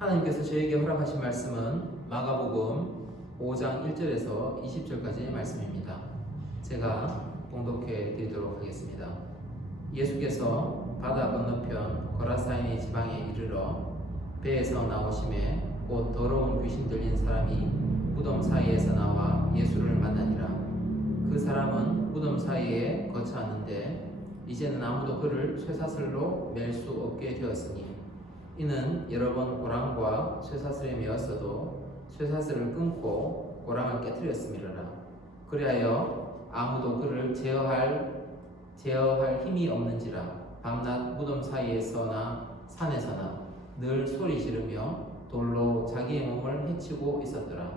하나님께서 저에게 허락하신 말씀은 마가복음 5장 1절에서 20절까지의 말씀입니다. 제가 봉독해 드리도록 하겠습니다. 예수께서 바다 건너편 거라사인의 지방에 이르러 배에서 나오심에 곧 더러운 귀신 들린 사람이 무덤 사이에서 나와 예수를 만나니라. 그 사람은 무덤 사이에 거처하는데 이제는 아무도 그를 쇠사슬로 맬 수 없게 되었으니 이는 여러 번 고랑과 쇠사슬에 매었어도 쇠사슬을 끊고 고랑을 깨뜨렸음이로라. 그리하여 아무도 그를 제어할 힘이 없는지라. 밤낮 무덤 사이에서나 산에서나 늘 소리 지르며 돌로 자기의 몸을 해치고 있었더라.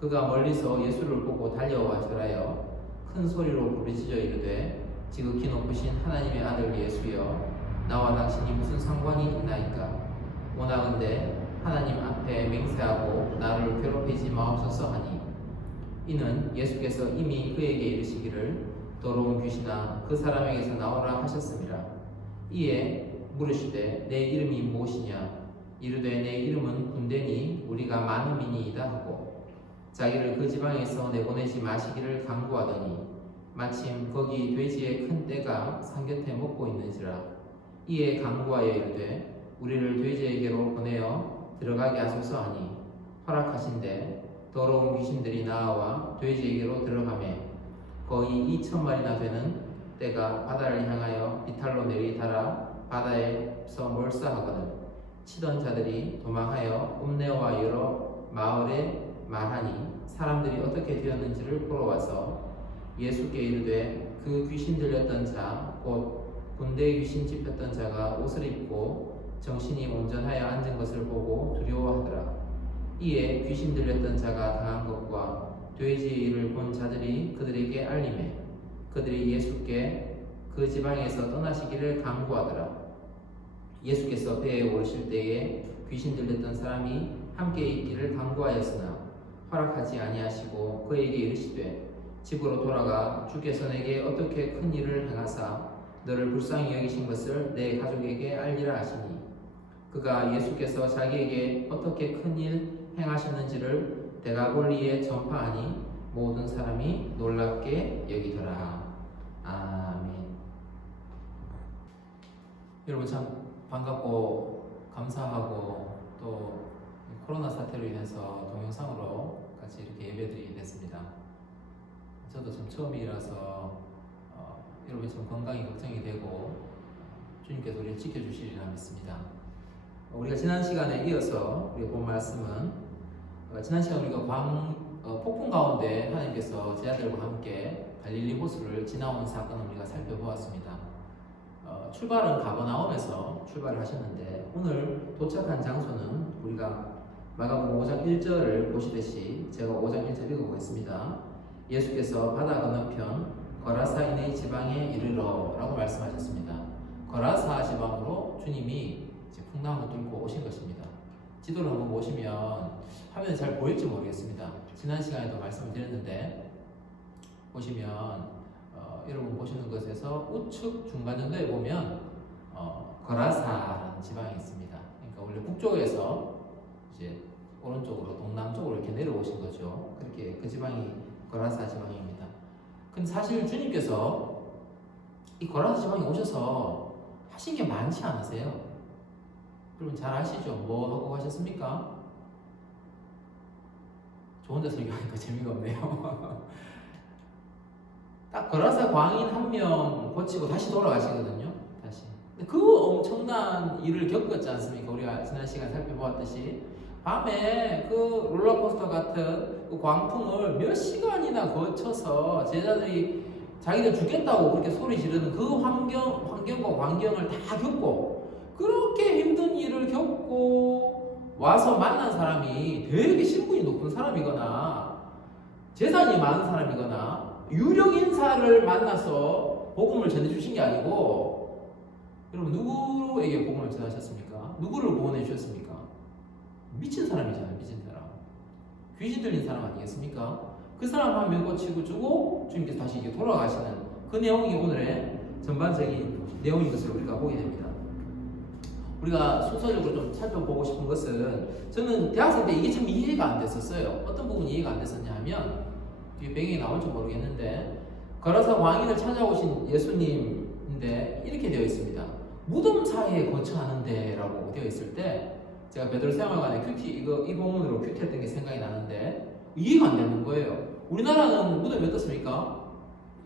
그가 멀리서 예수를 보고 달려와 절하여 큰 소리로 부르짖어 이르되 지극히 높으신 하나님의 아들 예수여, 나와 당신이 무슨 상관이 있나이까? 원하건대 하나님 앞에 맹세하고 나를 괴롭히지 마옵소서 하니, 이는 예수께서 이미 그에게 이르시기를 더러운 귀신아 그 사람에게서 나오라 하셨습니다. 이에 물으시되 내 이름이 무엇이냐? 이르되 내 이름은 군대니 우리가 많은 민이이다 하고 자기를 그 지방에서 내보내지 마시기를 간구하더니 마침 거기 돼지의 큰 떼가 산곁에 먹고 있는지라. 이에 간구하여 이르되 우리를 돼지에게로 보내어 들어가게 하소서 하니 허락하신대 더러운 귀신들이 나와 돼지에게로 들어가매 거의 2,000마리나 되는 떼가 바다를 향하여 비탈로 내리달아 바다에서 몰사하거든 치던 자들이 도망하여 읍내와 여러 마을에 말하니 사람들이 어떻게 되었는지를 보러 와서 예수께 이르되 그 귀신 들렸던 자 곧 군대 귀신 짚혔던 자가 옷을 입고 정신이 온전하여 앉은 것을 보고 두려워하더라. 이에 귀신 들렸던 자가 당한 것과 돼지의 일을 본 자들이 그들에게 알림해 그들이 예수께 그 지방에서 떠나시기를 간구하더라. 예수께서 배에 오르실 때에 귀신 들렸던 사람이 함께 있기를 간구하였으나 허락하지 아니하시고 그에게 이르시되 집으로 돌아가 주께서 내게 어떻게 큰 일을 행하사 너를 불쌍히 여기신 것을 내 가족에게 알리라 하시니 그가 예수께서 자기에게 어떻게 큰 일 행하셨는지를 데가볼리에 전파하니 모든 사람이 놀랍게 여기더라. 아멘. 여러분 참 반갑고 감사하고 또 코로나 사태로 인해서 동영상으로 같이 이렇게 예배드리게 됐습니다. 저도 좀 처음이라서 여러분이 좀 건강이 걱정이 되고 주님께서 우리를 지켜주시리라 믿습니다. 우리가 지난 시간에 이어서 우리가 본 말씀은 지난 시간 우리가 폭풍 가운데 하나님께서 제 아들과 함께 갈릴리 호수를 지나온 사건을 우리가 살펴보았습니다. 출발은 가버나움에서 출발을 하셨는데 오늘 도착한 장소는 우리가 마가복음 5장 1절을 보시듯이 제가 5장 1절 읽어보겠습니다. 예수께서 바다 건너편 거라사인의 지방에 이르러 라고 말씀하셨습니다. 거라사 지방으로 주님이 이제 풍랑을 뚫고 오신 것입니다. 지도를 한번 보시면 화면에 잘 보일지 모르겠습니다. 지난 시간에도 말씀을 드렸는데 보시면 여러분 보시는 것에서 우측 중간 정도에 보면 거라사라는 지방이 있습니다. 그러니까 원래 북쪽에서 이제 오른쪽으로 동남쪽으로 이렇게 내려오신 거죠. 그렇게 그 지방이 거라사 지방입니다. 근데 사실 주님께서 이 거라사 지방에 오셔서 하신 게 많지 않으세요? 여러분 잘 아시죠? 뭐 하고 가셨습니까? 좋은 데서 얘기하니까 재미가 없네요. 딱 거라사 광인 한 명 고치고 다시 돌아가시거든요. 다시. 그 엄청난 일을 겪었지 않습니까? 우리가 지난 시간에 살펴보았듯이 밤에 그 롤러코스터 같은 그 광풍을 몇 시간이나 거쳐서 제자들이 자기들 죽겠다고 그렇게 소리 지르는 그 환경과 광경을 다 겪고 그렇게 힘든 일을 겪고 와서 만난 사람이 되게 신분이 높은 사람이거나 재산이 많은 사람이거나 유력 인사를 만나서 복음을 전해주신 게 아니고 여러분 누구에게 복음을 전하셨습니까? 누구를 구원해 주셨습니까? 미친 사람이잖아요. 미친 사람. 귀신 들린 사람 아니겠습니까? 그 사람 한 명 고치고 주고 주님께서 다시 이게 돌아가시는 그 내용이 오늘의 전반적인 내용인 것을 우리가 보게 됩니다. 우리가 순서적으로 좀 살펴보고 싶은 것은 저는 대학생 때 이게 참 이해가 안 됐었어요. 어떤 부분이 이해가 안 됐었냐 하면 뒤에 배경이 나올지 모르겠는데 거라사 광인을 찾아오신 예수님인데 이렇게 되어 있습니다. 무덤 사이에 거처하는데 라고 되어 있을 때 제가 베드로 생활관에 이 본문으로 큐티했던 게 생각이 나는데 이해가 안 되는 거예요. 우리나라는 무덤이 어떻습니까?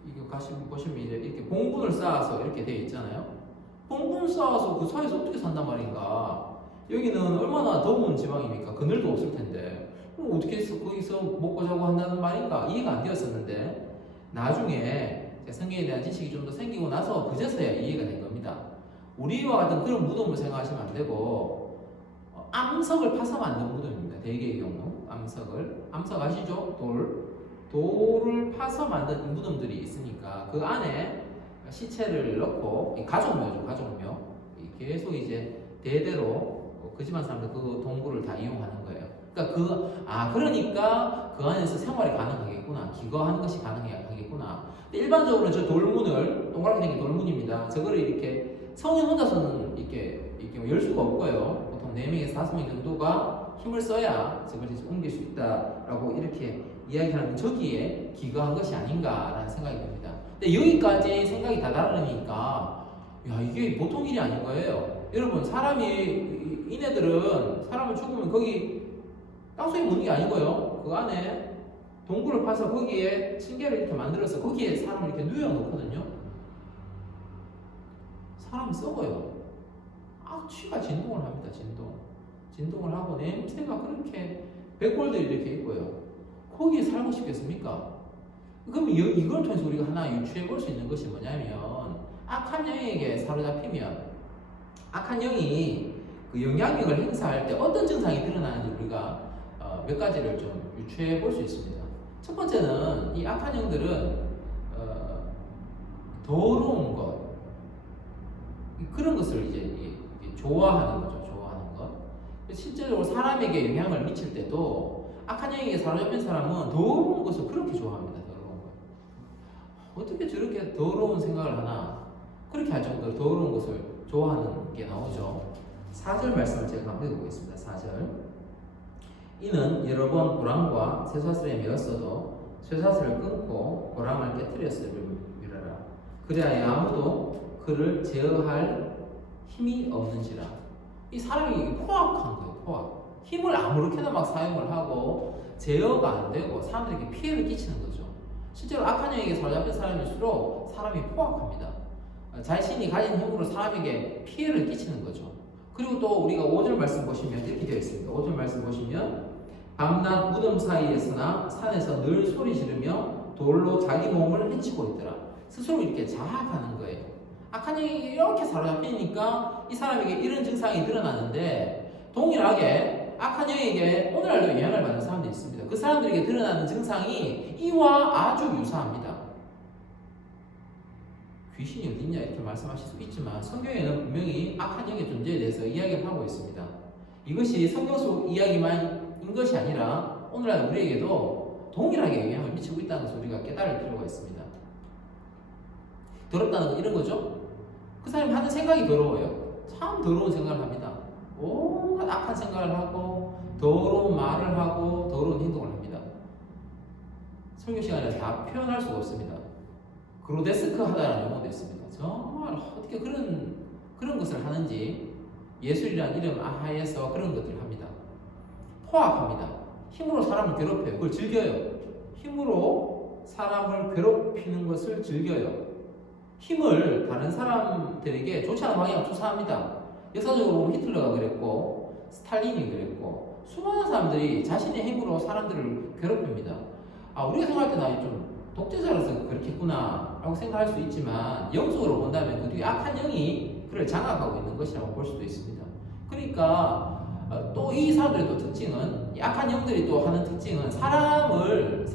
이거 보시면 이제 이렇게 봉분을 쌓아서 이렇게 되어 있잖아요. 봉분을 쌓아서 그 사이에서 어떻게 산단 말인가? 여기는 얼마나 더운 지방입니까? 그늘도 없을 텐데 어떻게 해서 거기서 먹고 자고 한다는 말인가? 이해가 안 되었었는데 나중에 성경에 대한 지식이 좀 더 생기고 나서 그제서야 이해가 된 겁니다. 우리와 같은 그런 무덤을 생각하시면 안 되고 암석을 파서 만든 무덤입니다. 대개의 경우 암석 아시죠? 돌을 파서 만든 무덤들이 있으니까 그 안에 시체를 넣고 가족묘죠. 계속 이제 대대로 그 집안 사람들 그 동굴을 다 이용하는 거예요. 그러니까 그 안에서 생활이 가능하겠구나. 기거하는 것이 가능하겠구나. 일반적으로 저 돌문을 동그랗게 생긴 돌문입니다. 저거를 이렇게 성인 혼자서는 이렇게 열 수가 없고요. 보통 4명에서 5명 정도가 힘을 써야 저걸 이제 옮길 수 있다라고 이렇게 이야기하는 저기에 기거한 것이 아닌가라는 생각이 듭니다. 근데 여기까지 생각이 다 다르니까 야 이게 보통 일이 아닌 거예요. 여러분 이네들은 사람을 죽으면 거기 땅속에 묻는 게 아니고요. 그 안에 동굴을 파서 거기에 층계를 이렇게 만들어서 거기에 사람을 이렇게 누워놓거든요. 사람이 썩어요. 취가 진동을 합니다. 진동을 하고 냄새가 그렇게 백골들이 이렇게 있고요. 거기에 살고 싶겠습니까? 그럼 이걸 통해서 우리가 하나 유추해 볼 수 있는 것이 뭐냐면 악한 영에게 사로잡히면 악한 영이 그 영향력을 행사할 때 어떤 증상이 드러나는지 우리가 몇 가지를 좀 유추해 볼 수 있습니다. 첫 번째는 이 악한 영들은 더러운 것 그런 것을 이제 좋아하는 거죠. 좋아하는 것. 실제적으로 사람에게 영향을 미칠 때도 악한 영에게 사로잡힌 사람은 더러운 것을 그렇게 좋아합니다. 더러운 것. 어떻게 저렇게 더러운 생각을 하나? 그렇게 할 정도로 더러운 것을 좋아하는 게 나오죠. 4절 말씀을 제가 한번 읽어보겠습니다. 4절. 이는 여러 번 고랑과 쇠사슬에 메었어도 쇠사슬을 끊고 고랑을 깨뜨렸으리라. 그리하여 아무도 그를 제어할 힘이 없는지라. 이 사람이 포악한 거예요. 포악. 힘을 아무렇게나 막 사용을 하고 제어가 안 되고 사람들에게 피해를 끼치는 거죠. 실제로 악한 영에게 사로잡힌 사람일수록 사람이 포악합니다. 자신이 가진 힘으로 사람에게 피해를 끼치는 거죠. 그리고 또 우리가 5절 말씀 보시면 이렇게 되어 있습니다. 5절 말씀 보시면 밤낮 무덤 사이에서나 산에서 늘 소리 지르며 돌로 자기 몸을 해치고 있더라. 스스로 이렇게 자학하는 거예요. 악한 영이 이렇게 사로잡히니까 이 사람에게 이런 증상이 드러나는데 동일하게 악한 영에게 오늘날도 영향을 받는 사람들이 있습니다. 그 사람들에게 드러나는 증상이 이와 아주 유사합니다. 귀신이 어디 있냐 이렇게 말씀하실 수 있지만 성경에는 분명히 악한 영의 존재에 대해서 이야기를 하고 있습니다. 이것이 성경 속 이야기만인 것이 아니라 오늘날 우리에게도 동일하게 영향을 미치고 있다는 것을 우리가 깨달을 필요가 있습니다. 더럽다는 건 이런 거죠. 그 사람이 하는 생각이 더러워요. 참 더러운 생각을 합니다. 온갖 악한 생각을 하고 더러운 말을 하고 더러운 행동을 합니다. 설교 시간에 다 표현할 수가 없습니다. 그로데스크 하다라는 용어도 있습니다. 정말 어떻게 그런 것을 하는지 예술이라는 이름 하에서 그런 것들을 합니다. 포악합니다. 힘으로 사람을 괴롭혀요. 그걸 즐겨요. 힘으로 사람을 괴롭히는 것을 즐겨요. 힘을 다른 사람들에게 좋지 않은 방향으로 투사합니다. 역사적으로 보면 히틀러가 그랬고 스탈린이 그랬고 수많은 사람들이 자신의 힘으로 사람들을 괴롭힙니다. 우리가 생각할 때 나 좀 독재자라서 그렇겠구나 라고 생각할 수 있지만 영적으로 본다면 그 뒤에 악한 영이 그를 장악하고 있는 것이라고 볼 수도 있습니다. 그러니까 또 이 사람들의 또 특징은 악한 영들이 또 하는 특징은 사람을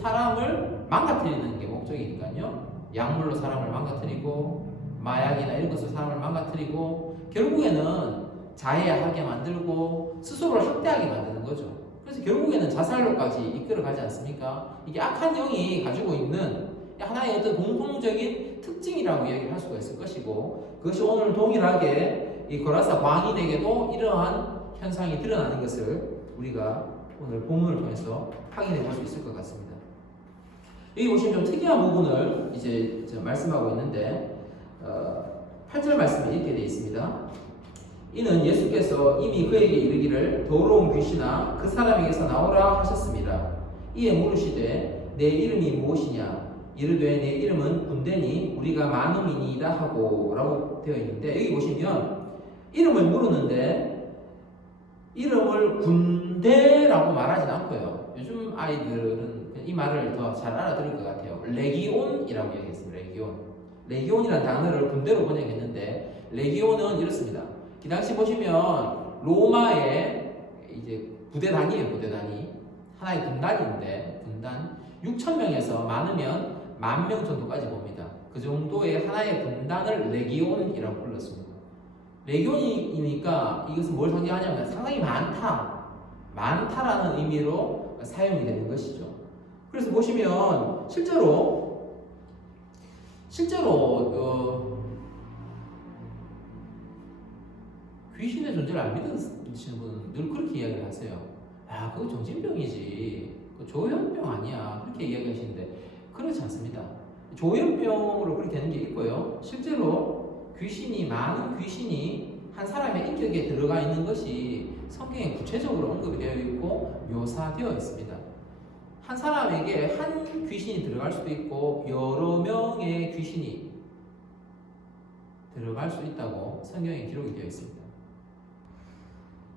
망가뜨리는 게 목적이니까요. 약물로 사람을 망가뜨리고 마약이나 이런 것으로 사람을 망가뜨리고 결국에는 자해하게 만들고 스스로를 학대하게 만드는 거죠. 그래서 결국에는 자살로까지 이끌어가지 않습니까? 이게 악한 영이 가지고 있는 하나의 어떤 공통적인 특징이라고 이야기를 할 수가 있을 것이고 그것이 오늘 동일하게 이 고라사 광인에게도 이러한 현상이 드러나는 것을 우리가 오늘 본문을 통해서 확인해 볼 수 있을 것 같습니다. 여기 보시면 좀 특이한 부분을 이제 말씀하고 있는데 8절 말씀에 이렇게 되어 있습니다. 이는 예수께서 이미 그에게 이르기를 더러운 귀신아 그 사람에게서 나오라 하셨습니다. 이에 물으시되 내 이름이 무엇이냐? 이르되 내 이름은 군대니 우리가 많음이니이다 하고 라고 되어 있는데, 여기 보시면 이름을 물었는데 이름을 군대라고 말하진 않고요. 요즘 아이들은 이 말을 더 잘 알아들을 것 같아요. 레기온이라고 얘기했습니다. 레기온이라는 단어를 군대로 번역했는데, 레기온은 이렇습니다. 그 당시 보시면 로마의 이제 부대단이에요. 부대단이 하나의 군단인데, 군단 6,000명에서 많으면 10,000명 정도까지 봅니다. 그 정도의 하나의 군단을 레기온이라고 불렀습니다. 레기온이니까 이것은 뭘 상징하냐면 상당히 많다라는 의미로 사용이 되는 것이죠. 그래서 보시면 실제로 귀신의 존재를 안 믿으시는 분은 늘 그렇게 이야기를 하세요. 아, 그거 정신병이지. 그 조현병 아니야. 그렇게 이야기하시는데 그렇지 않습니다. 조현병으로 그렇게 되는 게 있고요. 실제로 많은 귀신이 한 사람의 인격에 들어가 있는 것이 성경에 구체적으로 언급이 되어 있고 묘사되어 있습니다. 한 사람에게 한 귀신이 들어갈 수도 있고 여러 명의 귀신이 들어갈 수 있다고 성경에 기록이 되어 있습니다.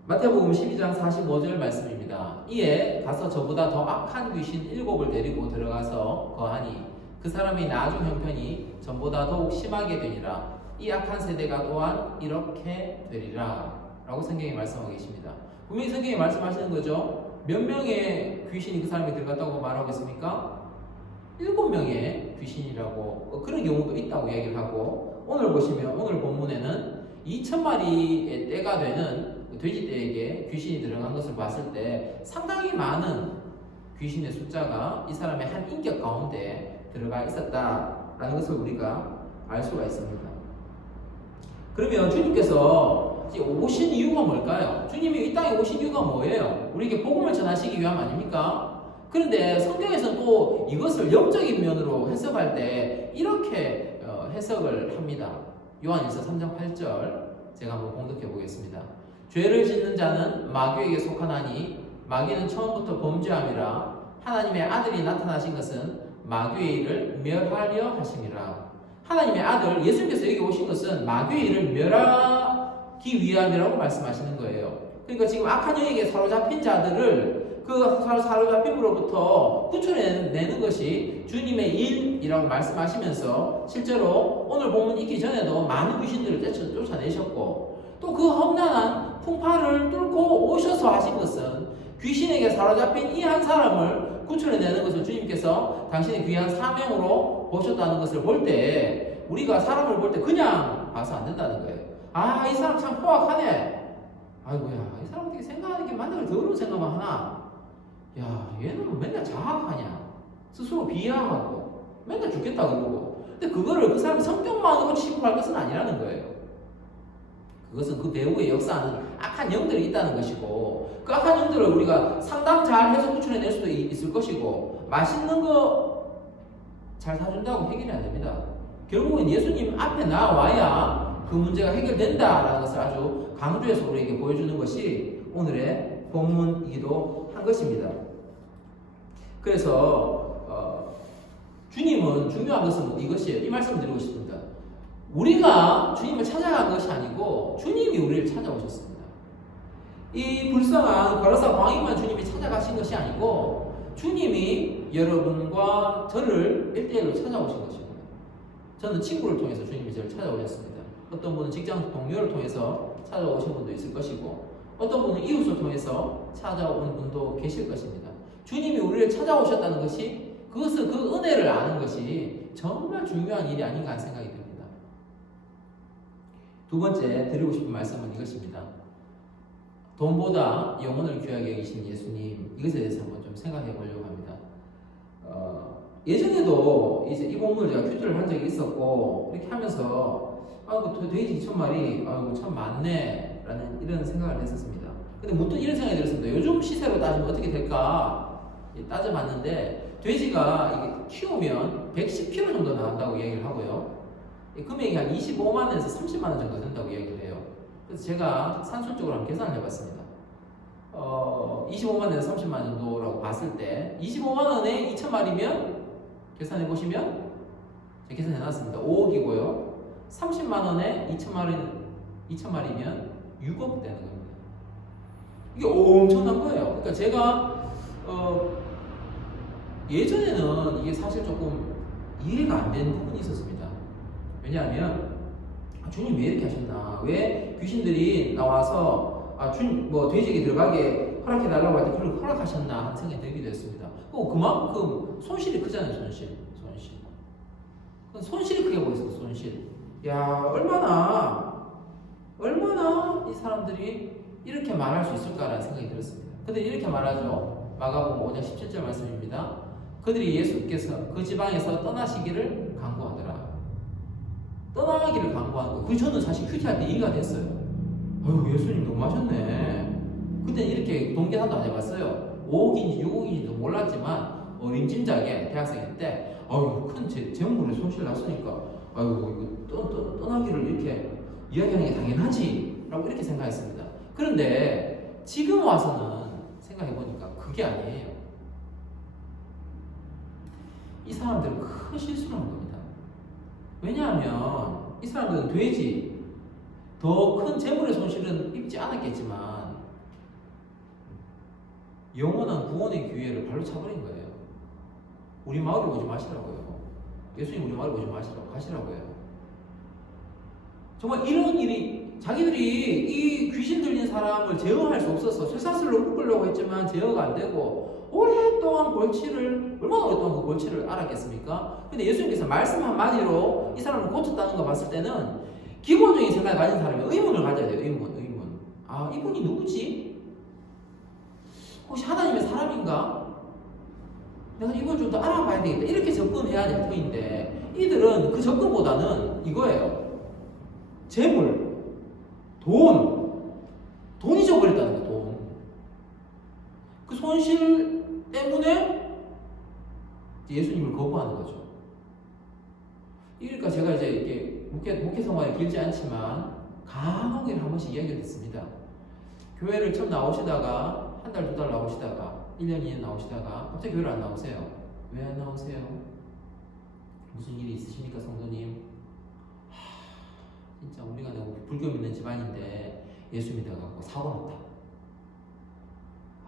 마태복음 12장 45절 말씀입니다. 이에 가서 저보다 더 악한 귀신 7을 데리고 들어가서 거하니 그 사람의 나중 형편이 전보다 더욱 심하게 되니라. 이 악한 세대가 또한 이렇게 되리라 라고 성경에 말씀하고 계십니다. 분명히 성경에 말씀하시는 거죠. 몇 명의 귀신이 그 사람이 들어갔다고 말하고 있습니까? 7명의 귀신이라고, 그런 경우도 있다고 얘기를 하고, 오늘 보시면 오늘 본문에는 2,000마리의 떼가 되는 돼지떼에게 귀신이 들어간 것을 봤을 때 상당히 많은 귀신의 숫자가 이 사람의 한 인격 가운데 들어가 있었다라는 것을 우리가 알 수가 있습니다. 그러면 주님께서 오신 이유가 뭘까요? 주님이 이 땅에 오신 이유가 뭐예요? 우리에게 복음을 전하시기 위함 아닙니까? 그런데 성경에서는 또 이것을 영적인 면으로 해석할 때 이렇게 해석을 합니다. 요한일서 3장 8절 제가 한번 공독해 보겠습니다. 죄를 짓는 자는 마귀에게 속하나니 마귀는 처음부터 범죄함이라. 하나님의 아들이 나타나신 것은 마귀의 일을 멸하려 하심이라. 하나님의 아들 예수님께서 여기 오신 것은 마귀의 일을 멸하기 위함이라고 말씀하시는 거예요. 그러니까 지금 악한 영에게 사로잡힌 자들을 그 사로잡힘으로부터 구출해내는 것이 주님의 일이라고 말씀하시면서 실제로 오늘 본문 있기 전에도 많은 귀신들을 쫓아내셨고, 또 그 험난한 풍파를 뚫고 오셔서 하신 것은 귀신에게 사로잡힌 이 한 사람을 구출해내는 것을 주님께서 당신의 귀한 사명으로 보셨다는 것을 볼 때, 우리가 사람을 볼 때 그냥 봐서 안 된다는 거예요. 아, 이 사람 참 포악하네. 아이고야, 이 사람 어떻게 생각하는 게 만나서 더러운 생각만 하나? 야, 얘는 맨날 자학하냐? 스스로 비하하고 맨날 죽겠다 그러고. 근데 그거를 그 사람 성격만으로 취급할 것은 아니라는 거예요. 그것은 그 배후에 역사하는 악한 영들이 있다는 것이고, 그 악한 영들을 우리가 상담 잘 해서 구출해낼 수도 있을 것이고, 맛있는 거 잘 사준다고 해결이 안 됩니다. 결국은 예수님 앞에 나와야 그 문제가 해결된다라는 것을 아주 강조해서 우리에게 보여주는 것이 오늘의 본문이기도 한 것입니다. 그래서 주님은 중요한 것은 이것이에요. 이 말씀을 드리고 싶습니다. 우리가 주님을 찾아간 것이 아니고 주님이 우리를 찾아오셨습니다. 이 불쌍한 거라사 광인만 주님이 찾아가신 것이 아니고 주님이 여러분과 저를 1대1로 찾아오신 것입니다. 저는 친구를 통해서 주님이 저를 찾아오셨습니다. 어떤 분은 직장 동료를 통해서 찾아오신 분도 있을 것이고, 어떤 분은 이웃을 통해서 찾아온 분도 계실 것입니다. 주님이 우리를 찾아오셨다는 것이, 그것은 그 은혜를 아는 것이 정말 중요한 일이 아닌가 하는 생각이 듭니다. 두 번째 드리고 싶은 말씀은 이것입니다. 돈보다 영혼을 귀하게 여기신 예수님, 이것에 대해서 한번 좀 생각해 보려고 합니다. 예전에도 이제 이 본문을 제가 큐트를 한 적이 있었고, 이렇게 하면서 아이고 돼지 2,000마리 아이고 참 많네 라는 이런 생각을 했었습니다. 근데 문득 이런 생각이 들었습니다. 요즘 시세로 따지면 어떻게 될까 따져봤는데 돼지가 이게 키우면 110kg 정도 나온다고 얘기를 하고요. 금액이 한 25만 원에서 30만 원 정도 된다고 얘기를 해요. 그래서 제가 산술적으로 한번 계산을 해봤습니다. 25만 원에서 30만 원 정도라고 봤을 때 25만 원에 2,000마리면 계산해 보시면 제가 계산해 놨습니다. 5억이고요. 30만 원에 2,000마리면 6억 되는 겁니다. 이게 엄청난 거예요. 그러니까 제가 예전에는 이게 사실 조금 이해가 안 되는 부분이 있었습니다. 왜냐하면 주님 왜 이렇게 하셨나? 왜 귀신들이 나와서 주님 뭐 돼지에게 들어가게 허락해 달라고 할 때 그걸 허락하셨나 하는 생각이 들기도 했습니다. 그만큼 손실이 크잖아요. 손실이 크게 보였어요. 손실. 야, 얼마나 이 사람들이 이렇게 말할 수 있을까라는 생각이 들었습니다. 그들이 이렇게 말하죠. 마가복음 5장 17절 말씀입니다. 그들이 예수께서 그 지방에서 떠나시기를 강구하더라. 떠나기를 강구하는 거. 저는 사실 큐티할 때 이해가 됐어요. 아유, 예수님 너무하셨네. 그때는 이렇게 동계산도 안 해봤어요. 5억인지 6억인지도 몰랐지만 어림짐작에 대학생일 때 아유, 큰 재물에 손실 났으니까 아유, 이거 떠나기를 이렇게 이야기하는 게 당연하지 라고 이렇게 생각했습니다. 그런데 지금 와서는 생각해보니까 그게 아니에요. 이 사람들은 큰 실수를 한 겁니다. 왜냐하면 이 사람들은 돼지 더 큰 재물의 손실은 입지 않았겠지만 영원한 구원의 기회를 발로 차버린 거예요. 우리 마을에 오지 마시라고요. 예수님 우리 마을에 오지 마시라고 가시라고요. 정말 이런 일이 자기들이 이 귀신 들린 사람을 제어할 수 없어서 쇠사슬로 묶으려고 했지만 제어가 안 되고 오랫동안 얼마나 오랫동안 그 골치를 앓았겠습니까? 근데 예수님께서 말씀 한마디로 이 사람을 고쳤다는 거 봤을 때는 기본적인 생각을 가진 사람이 의문을 가져야 돼요. 의문. 아, 이분이 누구지? 혹시 하나님의 사람인가? 내가 이걸 좀 더 알아봐야 되겠다. 이렇게 접근해야 될 터인데 이들은 그 접근보다는 이거예요. 재물, 돈 잊어버렸다는 거예요. 돈. 그 손실 때문에 예수님을 거부하는 거죠. 그러니까 제가 이제 이렇게 목회 생활이 길지 않지만 간혹 한 번씩 이야기를 듣습니다. 교회를 처음 나오시다가 한 달, 두 달 나오시다가 1년, 2년 나오시다가 갑자기 교회를 안 나오세요. 왜 안 나오세요? 무슨 일이 있으십니까, 성도님? 진짜 우리가 너무 불교 믿는 집안인데 예수 믿어갖고 사고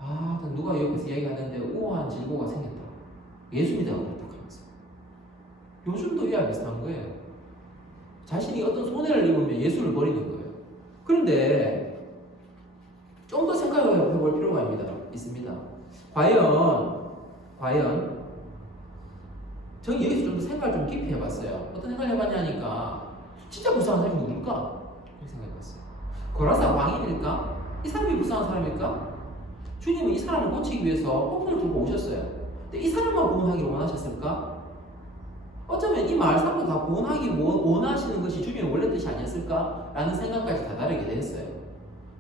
났다. 누가 옆에서 이야기하는데 우아한 질고가 생겼다. 예수 믿어갖고 그렇다 하면서. 요즘도 이와 비슷한 거예요. 자신이 어떤 손해를 입으면 예수를 버리는 거예요. 그런데 좀 더 생각을 해볼 필요가 있습니다. 과연 저는 여기서 좀 더 생각을 좀 깊이 해봤어요. 어떤 생각을 해봤냐니까 진짜 불쌍한 사람이 누굴까? 이렇게 생각해봤어요. 거라사 왕인일까? 이 사람이 불쌍한 사람일까? 주님은 이 사람을 고치기 위해서 폭풍을 들고 오셨어요. 근데 이 사람만 구원하기를 원하셨을까? 어쩌면 이 마을 사람도 다 구원하기 원하시는 것이 주님의 원래 뜻이 아니었을까? 라는 생각까지 다다르게 됐어요.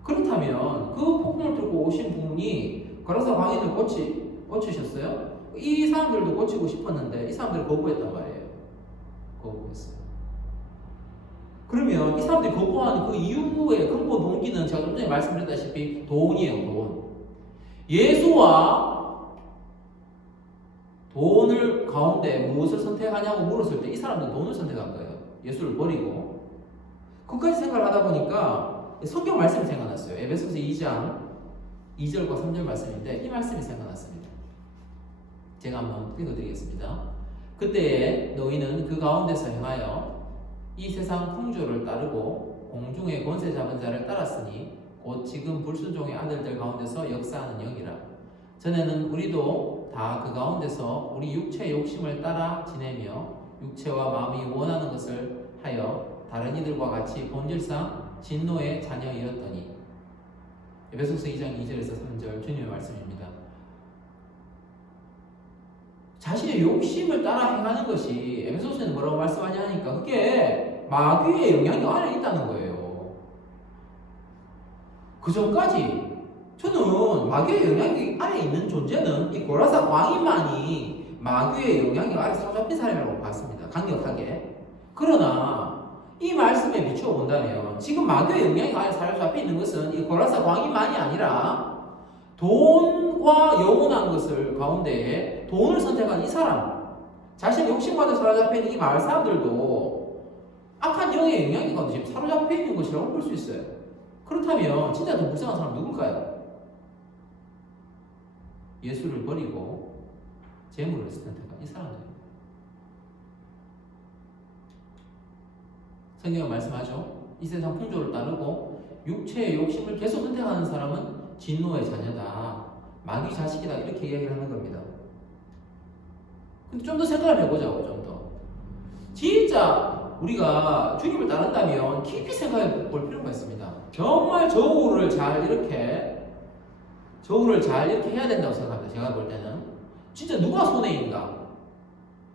그렇다면 그 폭풍을 들고 오신 분이 거라사 왕인을 고치셨어요? 이 사람들도 고치고 싶었는데 이 사람들을 거부했단 말이에요. 거부했어요. 그러면 이 사람들이 거부하는 그 이유의 근본 동기는 제가 좀 전에 말씀드렸다시피 돈이에요. 돈. 예수와 돈을 가운데 무엇을 선택하냐고 물었을 때 이 사람들은 돈을 선택한 거예요. 예수를 버리고. 그까지 생각을 하다 보니까 성경 말씀이 생각났어요. 에베소서 2장 2절과 3절 말씀인데 이 말씀이 생각났습니다. 제가 한번 읽어드리겠습니다. 그때에 너희는 그 가운데서 행하여 이 세상 풍조를 따르고 공중의 권세 잡은 자를 따랐으니 곧 지금 불순종의 아들들 가운데서 역사하는 영이라. 전에는 우리도 다 그 가운데서 우리 육체의 욕심을 따라 지내며 육체와 마음이 원하는 것을 하여 다른 이들과 같이 본질상 진노의 자녀이었더니. 에베소서 2장 2절에서 3절 주님의 말씀입니다. 자신의 욕심을 따라 행하는 것이 에베소서에는 뭐라고 말씀하냐 하니까 그게 마귀의 영향이 안에 있다는 거예요. 그 전까지 저는 마귀의 영향이 안에 있는 존재는 이 고라사 광인만이 마귀의 영향이 아래 사로잡힌 사람이라고 봤습니다. 강력하게. 그러나 이 말씀에 비추어 본다면 지금 마귀의 영향이 아래 사로잡혀 있는 것은 이 고라사 광인만이 아니라 돈과 영원한 것을 가운데에 돈을 선택한 이 사람, 자신의 욕심과도 사로잡혀 있는 이 마을 사람들도 악한 영의 영향이 가운데 지금 사로잡혀 있는 것이라고 볼 수 있어요. 그렇다면 진짜 더 불쌍한 사람 누굴까요? 예수를 버리고 재물을 선택한 이 사람들. 성경은 말씀하죠. 이 세상 풍조를 따르고 육체의 욕심을 계속 선택하는 사람은 진노의 자녀다, 마귀 자식이다, 이렇게 이야기를 하는 겁니다. 근데 좀 더 생각을 해보자고. 좀 더 진짜 우리가 주님을 따른다면 깊이 생각해 볼 필요가 있습니다. 정말 저울을 잘 이렇게 해야 된다고 생각합니다. 제가 볼 때는 진짜 누가 손해인가?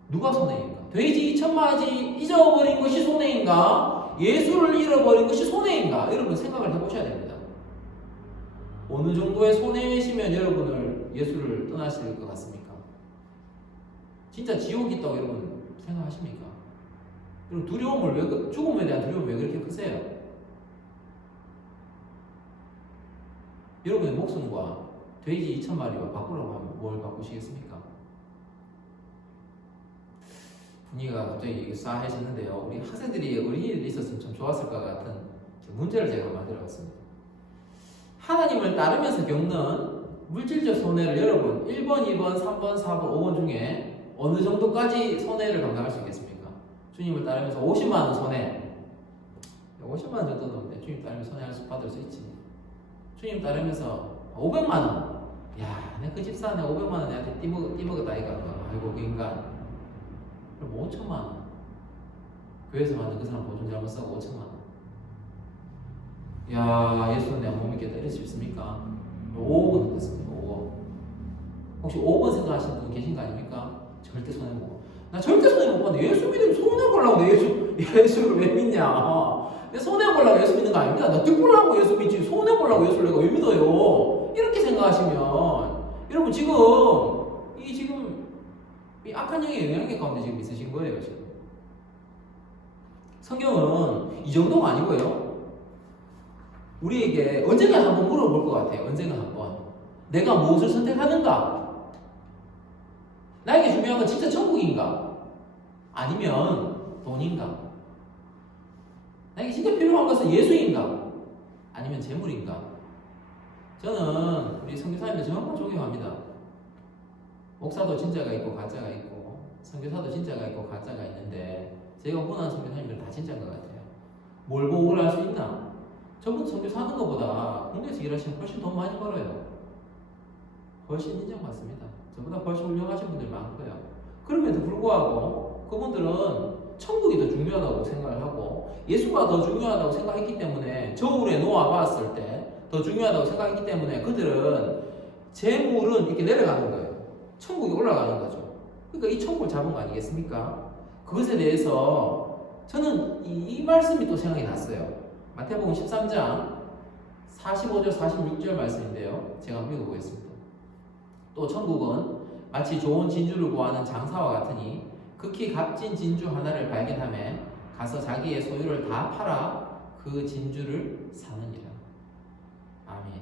누가 손해인가? 돼지 2천마리 잊어버린 것이 손해인가? 예수를 잃어버린 것이 손해인가? 여러분 생각을 해보셔야 됩니다. 어느 정도의 손해시면 여러분을 예수를 떠나실 것 같습니까? 진짜 지옥이 있다고 여러분 생각하십니까? 여러분 죽음에 대한 두려움이 왜 그렇게 크세요? 여러분의 목숨과 돼지 2천마리와 바꾸라고 하면 뭘 바꾸시겠습니까? 분위기가 갑자기 싸해졌는데요. 우리 학생들이 어린이들이 있었으면 참 좋았을 것 같은 문제를 제가 만들어봤습니다. 하나님을 따르면서 겪는 물질적 손해를 여러분 1번, 2번, 3번, 4번, 5번 중에 어느 정도까지 손해를 감당할 수 있겠습니까? 주님을 따르면서 50만 원 손해. 50만 원 정도는 주님 따르면서 손해할 수 받을 수 있지. 주님 따르면서 500만 원. 야, 내 그 집사네 500만 원 내한테 띠먹었다 이거. 아이고 그 인간. 그럼 5천만 원. 교회에서 만든 그 사람 보증 잘못 써고 5천만 원. 야, 예수는 내가 못 믿겠다 이럴 수 있습니까? 5억은 어떻습니까? 5억. 혹시 5억 생각하시는 분 계신 거 아닙니까? 절대 손해 못 봐. 나 절대 손해 못 봤는데 예수 믿으면 손해 보려고 내 예수를 왜 믿냐? 내 손해 보려고 예수 믿는 거 아닙니다. 나 득 보려고 예수 믿지 손해 보려고 예수를 내가 왜 믿어요? 이렇게 생각하시면 여러분 지금 이 악한 영의 영향력 가운데 지금 있으신 거예요. 지금 성경은 이 정도가 아니고요. 우리에게 언젠가 한번 물어볼 것 같아요. 언젠가 한번 내가 무엇을 선택하는가? 나에게 중요한 건 진짜 천국인가? 아니면 돈인가? 나에게 진짜 필요한 것은 예수인가? 아니면 재물인가? 저는 우리 선교사님들 정말 존경합니다. 목사도 진짜가 있고 가짜가 있고 선교사도 진짜가 있고 가짜가 있는데 제가 보는 선교사님들 다 진짜인 것 같아요. 뭘 보고 할 수 있나? 저분 선교사하는 것보다 국내에서 일하시면 훨씬 돈 많이 벌어요. 훨씬 인정받습니다. 저보다 훨씬 훌륭하신 분들 많고요. 그럼에도 불구하고 그분들은 천국이 더 중요하다고 생각을 하고 예수가 더 중요하다고 생각했기 때문에 저울에 놓아봤을 때 더 중요하다고 생각했기 때문에 그들은 재물은 이렇게 내려가는 거예요. 천국이 올라가는 거죠. 그러니까 이 천국을 잡은 거 아니겠습니까? 그것에 대해서 저는 이 말씀이 또 생각이 났어요. 마태복음 13장 45절 46절 말씀인데요. 제가 한번 읽어보겠습니다. 또 천국은 마치 좋은 진주를 구하는 장사와 같으니 극히 값진 진주 하나를 발견하며 가서 자기의 소유를 다 팔아 그 진주를 사느니라. 아멘.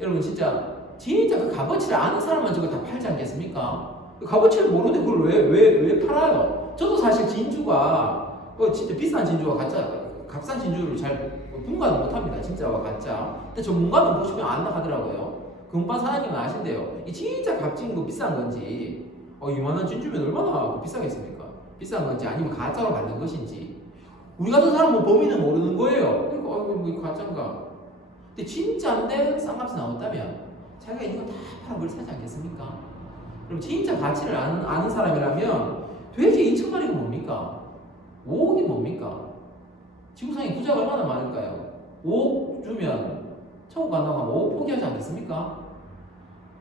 여러분 진짜 그 값어치를 아는 사람만 저걸 다 팔지 않겠습니까? 그 값어치를 모르는데 그걸 왜 팔아요? 저도 사실 진주가 진짜 비싼 진주와 값싼 진주를 잘 분간을 못합니다. 진짜와 가짜. 근데 전문가는 보시면 안다 하더라고요. 금반 사장님은 아신대요. 이 진짜 값진 거 비싼 건지 이만한 진주면 얼마나 비싸겠습니까? 비싼 건지 아니면 가짜로 만든 것인지 우리 같은 사람은 범인은 모르는 거예요. 그러니까 이거 가짜인가? 근데 진짜인데 싼값이 나왔다면 자기가 있는 건 다 팔아 뭘 사지 않겠습니까? 그럼 진짜 가치를 아는 사람이라면 돼지 2천마리가 뭡니까? 5억이 뭡니까? 지구상에 부자가 얼마나 많을까요? 5억 주면 천국 간다고 하면 5억 포기하지 않겠습니까?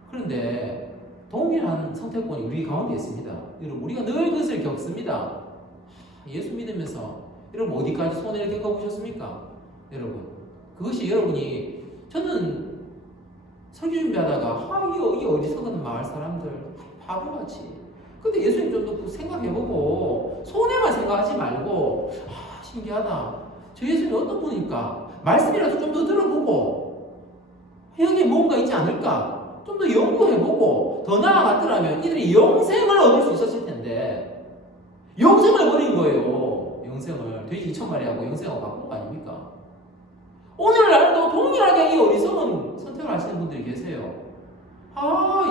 그런데 동일한 선택권이 우리 가운데 있습니다. 여러분 우리가 늘 그것을 겪습니다. 예수 믿으면서 여러분 어디까지 손해를 겪어보셨습니까? 여러분 그것이 여러분이 저는 설교 준비하다가 이게 어리석은 마을 사람들 바보같이 근데 예수님 좀 더 생각해보고 손해만 생각하지 말고 신기하다 저 예수님이 어떤 분일까 말씀이라도 좀 더 들어보고 여기에 뭔가 있지 않을까 좀 더 연구해보고 더 나아갔더라면 이들이 영생을 얻을 수 있었을 텐데 영생을 버린 거예요. 영생을 돼지 2,000마리하고 영생하고 바꾼 거 아닙니까? 오늘날도 동일하게 이 어리석은 선택을 하시는 분들이 계세요.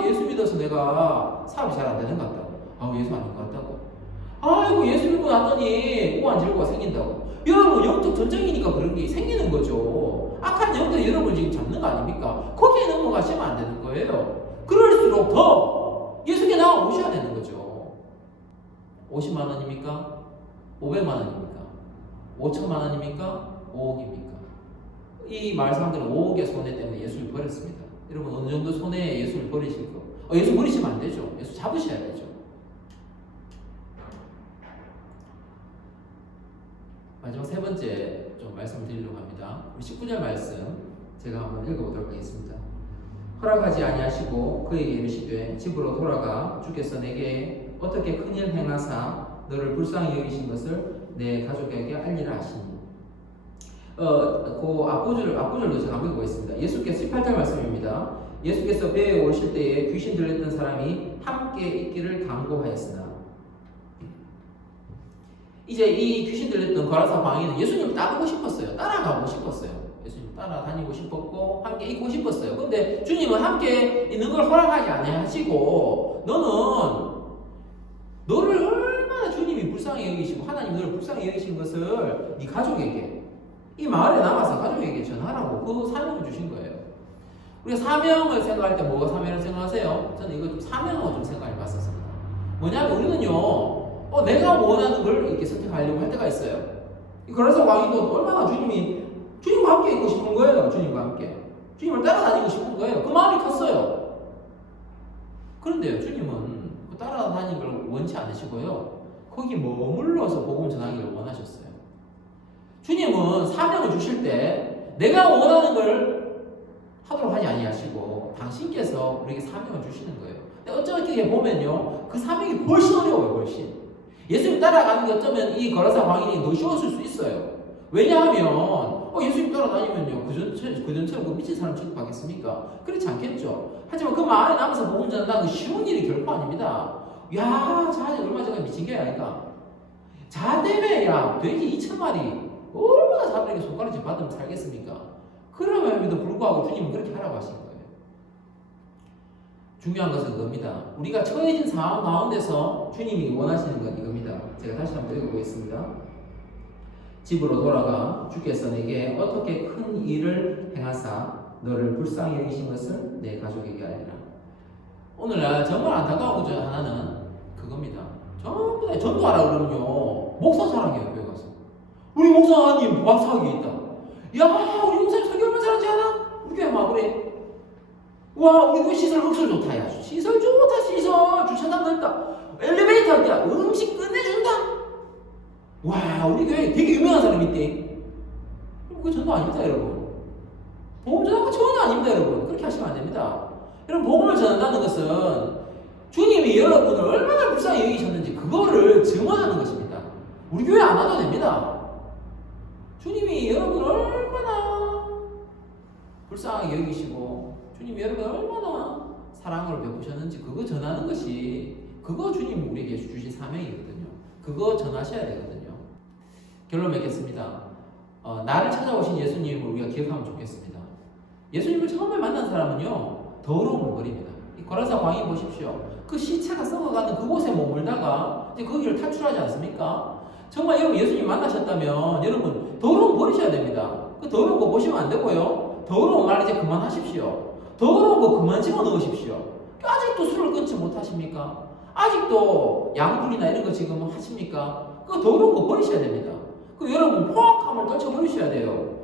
예수 믿어서 내가 사업이 잘 안 되는 것 같다고. 예수 아닌 것 같다고. 아이고 예수 믿고 났더니 우환질고가 생긴다고. 여러분 영적 전쟁이니까 그런 게 생기는 거죠. 악한 영들이 여러분 지금 잡는 거 아닙니까? 거기에 넘어가시면 안 되는 거예요. 그럴수록 더 예수께 나아오셔야 되는 거죠. 50만 원입니까? 500만 원입니까? 5천만 원입니까? 5억입니까? 이 마을 사람들은 5억의 손해 때문에 예수를 버렸습니다. 여러분 어느 정도 손해에 예수를 버리실 거? 예수 버리시면 안 되죠. 예수 잡으셔야 되죠. 마지막 세 번째 좀 말씀을 드리려고 합니다. 우리 19절 말씀 제가 한번 읽어보도록 하겠습니다. 허락하지 아니하시고 그에게 이르시되 집으로 돌아가 주께서 내게 어떻게 큰일 행하사 너를 불쌍히 여기신 것을 내 가족에게 알리라 하시니 그 앞구절로 제가 한번 읽어보겠습니다. 예수께서 18절 말씀입니다. 예수께서 배에 오실 때에 귀신 들렸던 사람이 함께 있기를 강구하였으나 이제 이 귀신 들렸던 거라사 광인은 예수님을 따르고 싶었어요. 따라가고 싶었어요. 예수님 따라다니고 싶었고 함께 있고 싶었어요. 근데 주님은 함께 있는 걸 허락하지 아니하시고 너를 얼마나 주님이 불쌍히 여기시고 하나님 너를 불쌍히 여기신 것을 네 가족에게 이 마을에 남아서 가족에게 전하라고 그 사명을 주신 거예요. 우리가 사명을 생각할 때 뭐가 사명을 생각하세요? 저는 이거 좀 사명하고 좀 생각해 봤었습니다. 뭐냐면 우리는요 내가 원하는 걸 이렇게 선택하려고 할 때가 있어요. 그래서 왕이도 얼마나 주님과 함께 있고 싶은 거예요. 주님과 함께. 주님을 따라다니고 싶은 거예요. 그 마음이 컸어요. 그런데요, 주님은 그 따라다니는 걸 원치 않으시고요. 거기 머물러서 복음 전하기를 원하셨어요. 주님은 사명을 주실 때 내가 원하는 걸 하도록 하지 아니하시고 당신께서 우리에게 사명을 주시는 거예요. 근데 어떻게 보면요, 그 사명이 훨씬 어려워요, 훨씬. 예수님 따라가는 게 어쩌면 이 거라사 광인이 더 쉬웠을 수 있어요. 왜냐하면 예수님 따라다니면요 그전처럼 그 미친 사람 취급하겠습니까? 그렇지 않겠죠. 하지만 그 마을에 남아서 복음 전한다는 건 쉬운 일이 결코 아닙니다. 자 얼마 전에 미친 게 아닐까? 자 때문에 돼지 2,000마리 얼마나 사람에게 손가락질 받으면 살겠습니까? 그럼에도 불구하고 주님은 그렇게 하라고 하신 거예요. 중요한 것은 그겁니다. 우리가 처해진 상황 가운데서 주님이 원하시는 건 이겁니다. 제가 다시 한번 읽어보겠습니다. 집으로 돌아가 주께서 내게 어떻게 큰 일을 행하사 너를 불쌍히 여기신 것을 내 가족에게 알리라. 오늘날 정말 안타까운 것 중 하나는 그겁니다. 전부 다 전도하라 그러면요 목사 자랑해요. 교회 가서 우리 목사님 밥 사기 있다. 우리 목사님 설교 얼마나 잘하지 않아? 우리 교회 마무리. 우리 교회 시설 엄청 좋다. 야 시설 좋다. 시설 주차장 넓다. 엘리베이터 있다. 음식 끝내준다. 우리 교회에 되게 유명한 사람이 있대. 그거 전도 아닙니다, 여러분. 복음 전하는 거 전혀 아닙니다, 여러분. 그렇게 하시면 안 됩니다. 여러분, 복음을 전한다는 것은 주님이 여러분을 얼마나 불쌍히 여기셨는지 그거를 증언하는 것입니다. 우리 교회 안 와도 됩니다. 주님이 여러분을 얼마나 불쌍하게 여기시고 주님이 여러분을 얼마나 사랑으로 베푸셨는지 그거 전하는 것이 그거 주님 우리에게 주신 사명이거든요. 그거 전하셔야 되거든요. 결론 맺겠습니다. 나를 찾아오신 예수님을 우리가 기억하면 좋겠습니다. 예수님을 처음에 만난 사람은요 더러움을 버립니다. 이 거라사 광인 보십시오. 그 시체가 썩어가는 그곳에 머물다가 이제 거기를 탈출하지 않습니까? 정말 여러분 예수님 만나셨다면 여러분 더러움 버리셔야 됩니다. 그 더러운 거 보시면 안 되고요. 더러운 말 이제 그만하십시오. 더러운 거 그만 집어넣으십시오. 아직도 술을 끊지 못하십니까? 아직도 양불이나 이런 거 지금 하십니까? 그 더러운 거 버리셔야 됩니다. 그 여러분 포악함을 떨쳐버리셔야 돼요.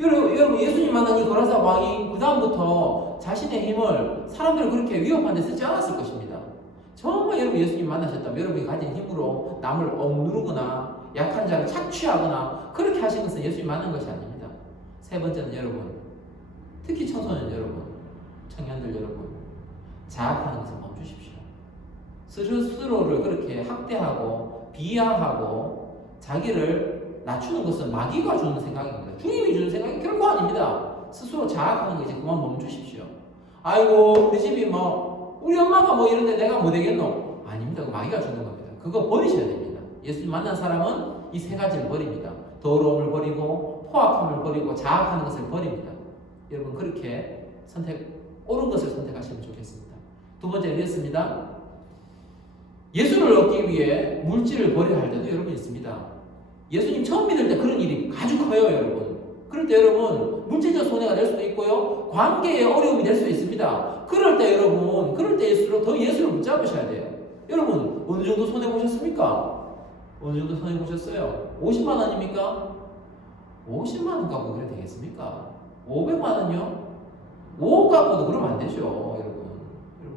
여러분 예수님 만난 이 거라사 왕이 그 다음부터 자신의 힘을 사람들을 그렇게 위협한 데 쓰지 않았을 것입니다. 정말 여러분 예수님 만나셨다면 여러분이 가진 힘으로 남을 억누르거나 약한 자를 착취하거나 그렇게 하신 것은 예수님 맞는 것이 아닙니다. 세 번째는 여러분, 특히 청소년 여러분, 청년들 여러분, 자학하는 것을 멈추십시오. 스스로를 그렇게 학대하고 비하하고 자기를 낮추는 것은 마귀가 주는 생각입니다. 주님이 주는 생각이 결코 아닙니다. 스스로 자학하는 거 이제 그만 멈추십시오. 아이고 우리 집이 우리 엄마가 이런데 내가 뭐 되겠노? 아닙니다. 그 마귀가 주는 겁니다. 그거 버리셔야 됩니다. 예수님 만난 사람은 이 세 가지를 버립니다. 더러움을 버리고 포악함을 버리고 자학하는 것을 버립니다. 여러분 그렇게 옳은 것을 선택하시면 좋겠습니다. 두 번째는 이렇습니다. 예수를 얻기 위해 물질을 버려야 할 때도 여러분 있습니다. 예수님 처음 믿을 때 그런 일이 아주 커요, 여러분. 그럴 때 여러분 물질적 손해가 될 수도 있고요, 관계에 어려움이 될 수도 있습니다. 그럴 때 여러분, 그럴 때일수록 더 예수를 붙잡으셔야 돼요. 여러분 어느 정도 손해 보셨습니까? 어느 정도 손해 보셨어요? 50만 원입니까? 50만 원 갖고 그래 되겠습니까? 500만 원요? 5억 갖고도 그러면 안 되죠, 여러분.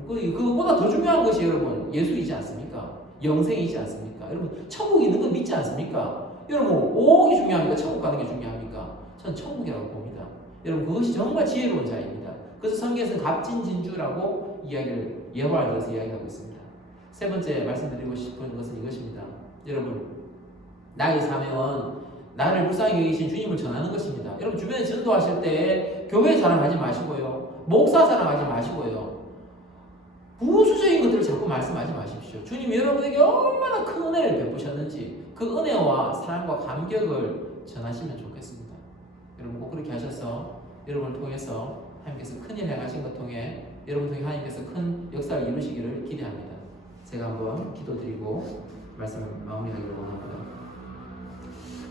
그거보다 더 중요한 것이 여러분 예수이지 않습니까? 영생이지 않습니까? 여러분 천국이 있는 건 믿지 않습니까? 여러분 5억이 중요합니까? 천국 가는 게 중요합니까? 전 천국이라고 봅니다. 여러분 그것이 정말 지혜로운 자입니다. 그래서 성경에서는 갑진진주라고 예화를 들어서 이야기하고 있습니다. 세 번째 말씀드리고 싶은 것은 이것입니다. 여러분 나의 사명은 나를 불쌍히 여기신 주님을 전하는 것입니다. 여러분 주변에 전도하실 때 교회 자랑하지 마시고요, 목사 자랑하지 마시고요, 부수적인 것들을 자꾸 말씀하지 마십시오. 주님이 여러분에게 얼마나 큰 은혜를 베푸셨는지 그 은혜와 사랑과 감격을 전하시면 좋겠습니다. 여러분 꼭 그렇게 하셔서 여러분을 통해서 하나님께서 큰일 행하신 것 통해 여러분 통해 하나님께서 큰 역사를 이루시기를 기대합니다. 제가 한번 기도드리고 말씀을 마무리하기를 원합니다.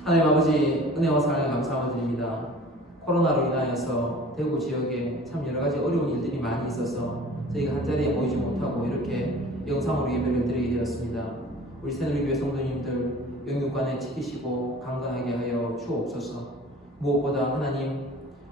하나님 아버지, 은혜와 사랑에 감사함을 드립니다. 코로나로 인하여서 대구 지역에 참 여러 가지 어려운 일들이 많이 있어서 저희가 한자리에 모이지 못하고 이렇게 영상으로 예배를 드리게 되었습니다. 우리 새누리교회 성도님들 영육간에 지키시고 강건하게 하여 주옵소서. 무엇보다 하나님,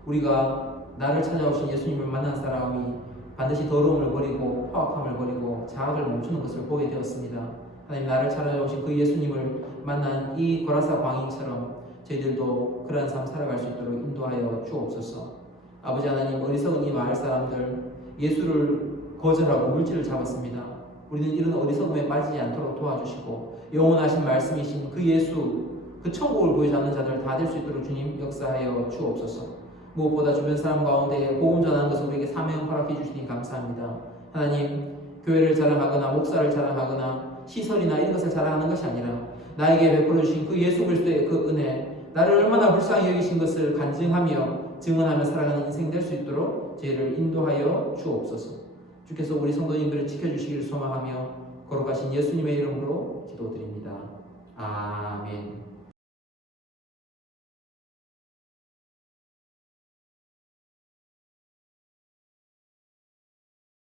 우리가 나를 찾아오신 예수님을 만난 사람이 반드시 더러움을 버리고 포악함을 버리고 자학을 멈추는 것을 보게 되었습니다. 하나님, 나를 찾아오신 그 예수님을 만난 이 고라사 광인처럼 저희들도 그러한 삶 살아갈 수 있도록 인도하여 주옵소서. 아버지 하나님, 어리석은 이 마을 사람들 예수를 거절하고 물질을 잡았습니다. 우리는 이런 어리석음에 빠지지 않도록 도와주시고 영원하신 말씀이신 그 예수, 그 천국을 보이지 않는 자들 다 될 수 있도록 주님 역사하여 주옵소서. 무엇보다 주변 사람 가운데 복음 전하는 것을 우리에게 사명 허락해 주시니 감사합니다. 하나님, 교회를 자랑하거나 목사를 자랑하거나 시설이나 이런 것을 자랑하는 것이 아니라 나에게 베풀어 주신 그 예수 그리스도의 그 은혜, 나를 얼마나 불쌍히 여기신 것을 간증하며 증언하며 살아가는 인생 될 수 있도록 저희를 인도하여 주옵소서. 주께서 우리 성도님들을 지켜주시기를 소망하며 거룩하신 예수님의 이름으로 기도드립니다. 아멘.